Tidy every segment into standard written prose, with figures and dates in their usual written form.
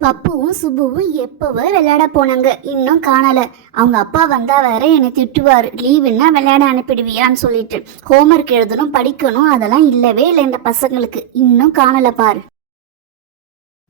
பப்புவும் சுப்புவும் எப்பவோ விளையாட போனாங்க, இன்னும் காணல. அவங்க அப்பா வந்தா வேற என்னை திட்டுவாரு, லீவுன்னா விளையாட அனுப்பிடுவியான்னு சொல்லிட்டு. ஹோம்ஒர்க் எழுதணும், படிக்கணும், அதெல்லாம் இல்லவே இல்லை இந்த பசங்களுக்கு. இன்னும் காணல பாரு.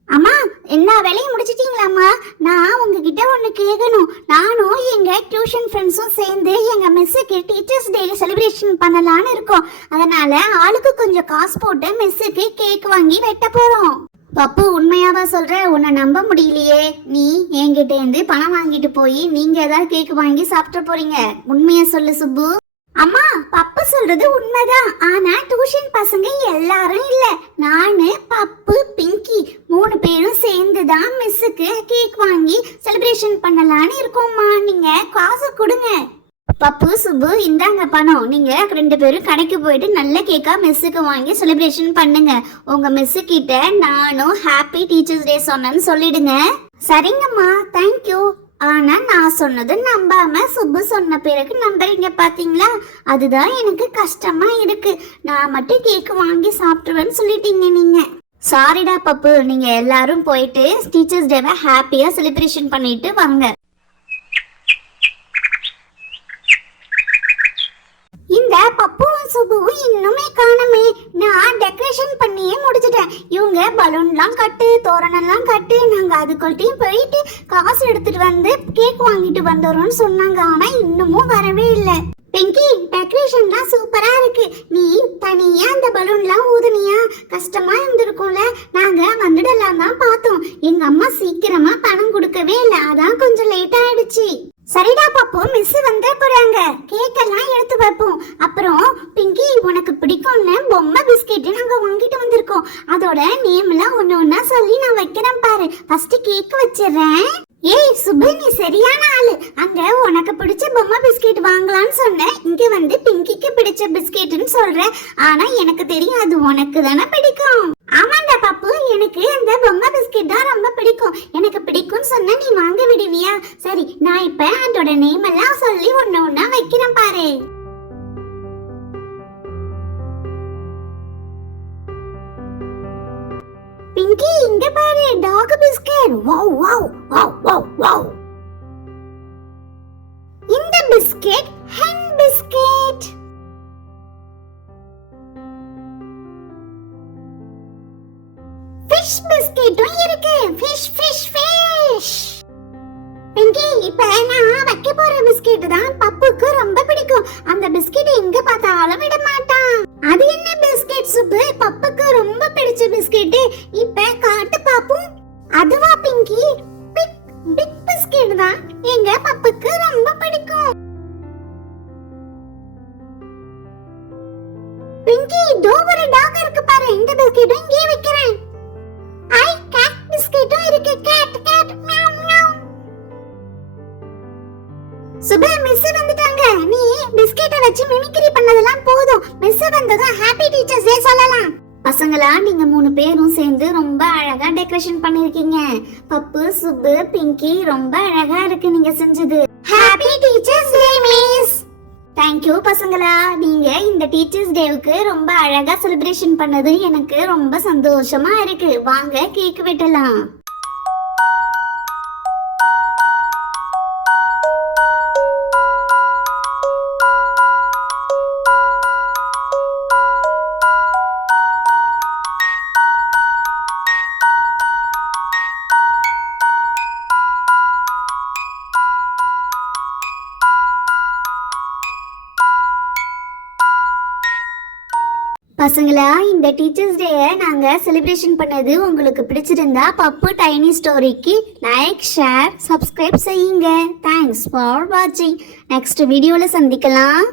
அம்மா, என்ன வேலையும் முடிச்சிட்டீங்களாம்மா? நான் உங்ககிட்ட ஒன்று கேட்கணும். நானும் எங்க டியூஷன் ஃப்ரெண்ட்ஸும் சேர்ந்து எங்க மெஸ்ஸுக்கு டீச்சர்ஸ் டே செலிப்ரேஷன் பண்ணலான்னு இருக்கோம். அதனால ஆளுக்கு கொஞ்சம் காசு போட்டு மெஸ்ஸுக்கு கேக் வாங்கி வெட்ட போறோம். பப்பு, உண்மையாவா சொல்ற? உன்னை நம்ப முடியலையே. நீ என்கிட்ட இருந்து பணம் வாங்கிட்டு போய் நீங்க ஏதாவது கேக் வாங்கி சாப்பிட போறீங்க. உண்மையா சொல்லு சுப்பு. அம்மா, பப்பு சொல்றது உண்மைதான். ஆனா டியூஷன் பசங்க எல்லாரும் இல்ல, நானு, பப்பு, பிங்கி 3 பேரும் சேர்ந்துதான் மிஸ்ஸுக்கு கேக் வாங்கி செலிப்ரேஷன் பண்ணலான்னு இருக்கோம்மா. நீங்க காசு கொடுங்க. பப்பு, சுப்பு, இந்தாங்க பணம். நீங்க 2 பேரும் கடைக்கு போயிட்டு நல்ல கேக்கா மெஸ்ஸுக்கு வாங்கி செலிப்ரேஷன் பண்ணுங்க. உங்க மெஸ்ஸு கிட்ட நானும் ஹாப்பி டீச்சர்ஸ் டே சொன்னேன்னு சொல்லிடுங்க. சரிங்கம்மா, தேங்க்யூ. ஆனா நான் சொன்னது நம்பாம சுப்பு சொன்ன பிறகு நம்புறீங்க பாத்தீங்களா? அதுதான் எனக்கு கஷ்டமா இருக்கு. நான் மட்டும் கேக்கு வாங்கி சாப்பிட்டுருவேன்னு சொல்லிட்டீங்க நீங்க. சாரிடா பப்பு, நீங்க எல்லாரும் போயிட்டு டீச்சர்ஸ் டேவை ஹாப்பியா செலிப்ரேஷன் பண்ணிட்டு வாங்க. இந்த பப்புவும் சுப்புவும் இன்னுமே காணமே. நான் டெக்கரேஷன் பண்ணியே முடிச்சிட்டேன். இவங்க பலூன்லாம் கட்டு, தோரணம்லாம் கட்டு, நாங்க அதுக்குள்ளையும் போயிட்டு காசு எடுத்துட்டு வந்து கேக் வாங்கிட்டு வந்துடுறோம்னு சொன்னாங்க. ஆனா இன்னமும் வரவே இல்லை. பிங்கி, டெக்கரேஷன்லாம் சூப்பரா இருக்கு. நீ தனியா அந்த பலூன்லாம் ஊதுனியா? கஷ்டமா இருந்திருக்கும்ல. நாங்க வந்துடலாம் தான் பார்த்தோம். எங்க அம்மா சீக்கிரமா பணம் கொடுக்கவே இல்லை, அதான் கொஞ்சம் லேட் ஆயிடுச்சு. சரிடா பப்பு, மிஸ் வந்தே போறாங்க. கேக் எல்லாம் எடுத்து வைப்போம். அப்புறம் பிங்கி, உனக்கு பிடிக்கும்னு பொம்மை பிஸ்கெட் நாங்க வாங்கிட்டு வந்திருக்கோம். அதோட நேம் எல்லாம் ஒண்ணா சொல்லி நான் வைக்கிறேன் பாரு. ஃபர்ஸ்ட் கேக் வச்சிடுறேன். ஏய் சுப்பு, நீ சரியான ஆளு. அங்க உனக்கு பிடிச்ச பொம்மை பிஸ்கெட் வாங்கலாம்னு சொன்னேன், இங்க வந்து பிங்கிக்கு பிடிச்ச பிஸ்கெட்னு சொல்ற. ஆனா எனக்கு தெரியும் அது உனக்கு தானே பிடிக்கும். ஆமாண்டா பப்பு, எனக்கு அந்த பொம்மை பிஸ்கெட் தான் ரொம்ப பிடிக்கும். எனக்கு பிடிக்கும்னு சொன்னா நீ வாங்க விடுவியா? சரி, நான் இப்ப அதோட நேம் எல்லாம் சொல்லி ஒண்ணா வைக்கிறேன் பாரு. பிங்கி, இங்க பாரு, dog biscuit. Wow wow wow wow wow. இந்த பிஸ்கட் ஹென் பிஸ்கட். ஃபிஷ் பிஸ்கட்டும் இருக்கு. Fish fish fish. பிங்கி, இப்ப நான் வைக்க போற பிஸ்கட் தான் பப்புக்கு ரொம்ப பிடிக்கும். அந்த பிஸ்கட் எங்க பார்த்தாலும் விட மாட்டான். அது என்ன பிஸ்கட் சுப்பு? பப்புக்கு ரொம்ப பிடிச்ச பிஸ்கட். இப்ப காட்டு பாப்போம். அதுவா பிங்கி? பிக் பிக் பிஸ்கட் தான் எங்க பப்புக்கு ரொம்ப பிடிக்கும். பிங்கி, இதோ ஒரு டாக் இருக்கு பாரு. இந்த பிஸ்கட்டும் இங்கே வைக்கிறேன். ஐ, கேட் பிஸ்கட்டும் இருக்கு. Cat cat meow meow. சுபே, மிஸ் வந்துட்டாங்க. நீ பிஸ்கெட்டை வச்சு மிமிக்ரி பண்ணதெல்லாம் போதும். மிஸ் வந்ததும் ஹாப்பி டீச்சர்ஸ் டே சொல்லலாம். பசங்களா, நீங்க 3 பேரும் சேர்ந்து ரொம்ப அழகா டெக்கரேஷன் பண்ணிருக்கீங்க. பப்பு, சுப்பு, பிங்கி, ரொம்ப அழகா இருக்கு நீங்க செஞ்சது. Happy teachers day miss. Thank you பசங்களா. நீங்க இந்த டீச்சர்ஸ் டேவுக்கு ரொம்ப அழகா செலிப்ரேஷன் பண்ணது எனக்கு ரொம்ப சந்தோஷமா இருக்கு. வாங்க கேக் வெட்டலாம். பசங்களா, இந்த டீச்சர்ஸ் டேயை நாங்கள் செலிப்ரேஷன் பண்ணது உங்களுக்கு பிடிச்சிருந்தா பப்பு டைனி ஸ்டோரிக்கு லைக், ஷேர், சப்ஸ்கிரைப் செய்யுங்க. தேங்க்ஸ் ஃபார் வாட்சிங். நெக்ஸ்ட் வீடியோவில் சந்திக்கலாம்.